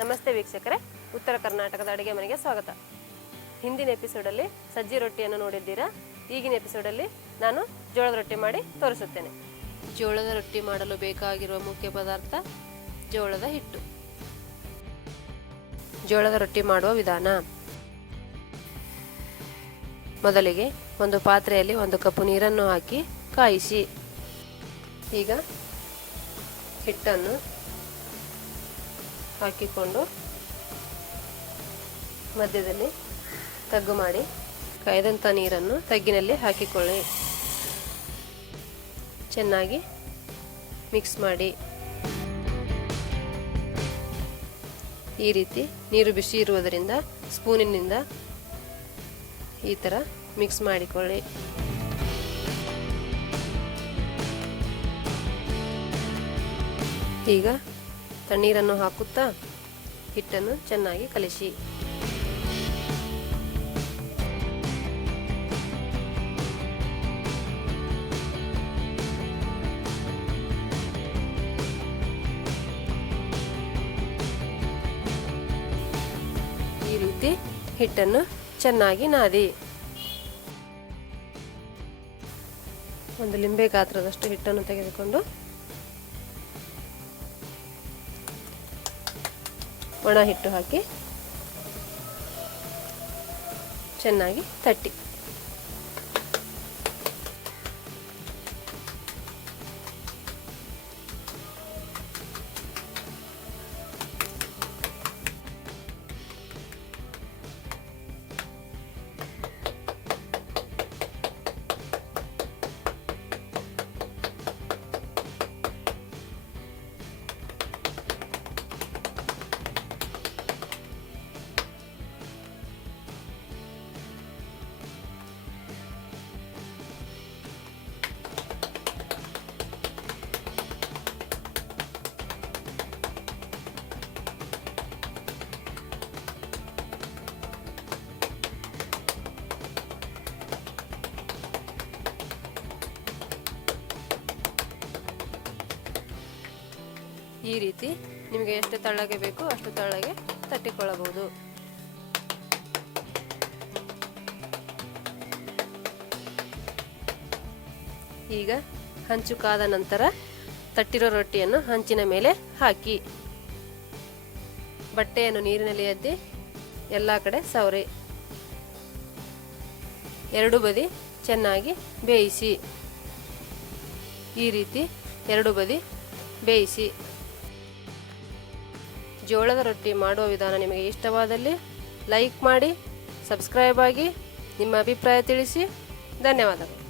ನಮಸ್ತೆ ವೀಕ್ಷಕರೇ. ಉತ್ತರ ಕರ್ನಾಟಕದ ಅಡುಗೆ ಮನೆಗೆ ಸ್ವಾಗತ. ಹಿಂದಿನ ಎಪಿಸೋಡಲ್ಲಿ ಸಜ್ಜಿ ರೊಟ್ಟಿಯನ್ನು ನೋಡಿದ್ದೀರಾ? ಈಗಿನ ಎಪಿಸೋಡಲ್ಲಿ ನಾನು ಜೋಳದ ರೊಟ್ಟಿ ಮಾಡಿ ತೋರಿಸುತ್ತೇನೆ. ಜೋಳದ ರೊಟ್ಟಿ ಮಾಡಲು ಬೇಕಾಗಿರುವ ಮುಖ್ಯ ಪದಾರ್ಥ ಜೋಳದ ಹಿಟ್ಟು. ಜೋಳದ ರೊಟ್ಟಿ ಮಾಡುವ ವಿಧಾನ. ಮೊದಲಿಗೆ ಒಂದು ಪಾತ್ರೆಯಲ್ಲಿ ಒಂದು ಕಪ್ಪು ನೀರನ್ನು ಹಾಕಿ ಕಾಯಿಸಿ. ಈಗ ಹಿಟ್ಟನ್ನು ಹಾಕಿಕೊಂಡು ಮಧ್ಯದಲ್ಲಿ ತಗ್ಗು ಮಾಡಿ. ಕಾಯ್ದಂಥ ನೀರನ್ನು ತಗ್ಗಿನಲ್ಲಿ ಹಾಕಿಕೊಳ್ಳಿ. ಚೆನ್ನಾಗಿ ಮಿಕ್ಸ್ ಮಾಡಿ. ಈ ರೀತಿ ನೀರು ಬಿಸಿ ಇರುವುದರಿಂದ ಸ್ಪೂನಿನಿಂದ ಈ ಥರ ಮಿಕ್ಸ್ ಮಾಡಿಕೊಳ್ಳಿ. ಈಗ ತಣ್ಣೀರನ್ನು ಹಾಕುತ್ತಾ ಹಿಟ್ಟನ್ನು ಚೆನ್ನಾಗಿ ಕಲಿಸಿ. ಈ ರೀತಿ ಹಿಟ್ಟನ್ನು ಚೆನ್ನಾಗಿ ನಾದಿ. ಒಂದು ಲಿಂಬೆ ಗಾತ್ರದಷ್ಟು ಹಿಟ್ಟನ್ನು ತೆಗೆದುಕೊಂಡು ಒಣ ಹಿಟ್ಟು ಹಾಕಿ ಚೆನ್ನಾಗಿ ತಟ್ಟಿ. ಈ ರೀತಿ ನಿಮಗೆ ಎಷ್ಟು ತಳ್ಳಗೆ ಬೇಕು ಅಷ್ಟು ತಳ್ಳಗೆ ತಟ್ಟಿಕೊಳ್ಳಬಹುದು. ಈಗ ಹಂಚು ಕಾದ ನಂತರ ತಟ್ಟಿರೋ ರೊಟ್ಟಿಯನ್ನು ಹಂಚಿನ ಮೇಲೆ ಹಾಕಿ. ಬಟ್ಟೆಯನ್ನು ನೀರಿನಲ್ಲಿ ಎದ್ದಿ ಎಲ್ಲ ಕಡೆ ಸವರಿ. ಎರಡು ಬದಿ ಚೆನ್ನಾಗಿ ಬೇಯಿಸಿ. ಈ ರೀತಿ ಎರಡು ಬದಿ ಬೇಯಿಸಿ. ಜೋಳದ ರೊಟ್ಟಿ ಮಾಡುವ ವಿಧಾನ ನಿಮಗೆ ಇಷ್ಟವಾದಲ್ಲಿ ಲೈಕ್ ಮಾಡಿ ಸಬ್ಸ್ಕ್ರೈಬ್ ಆಗಿ ನಿಮ್ಮ ಅಭಿಪ್ರಾಯ ತಿಳಿಸಿ ಧನ್ಯವಾದಗಳು.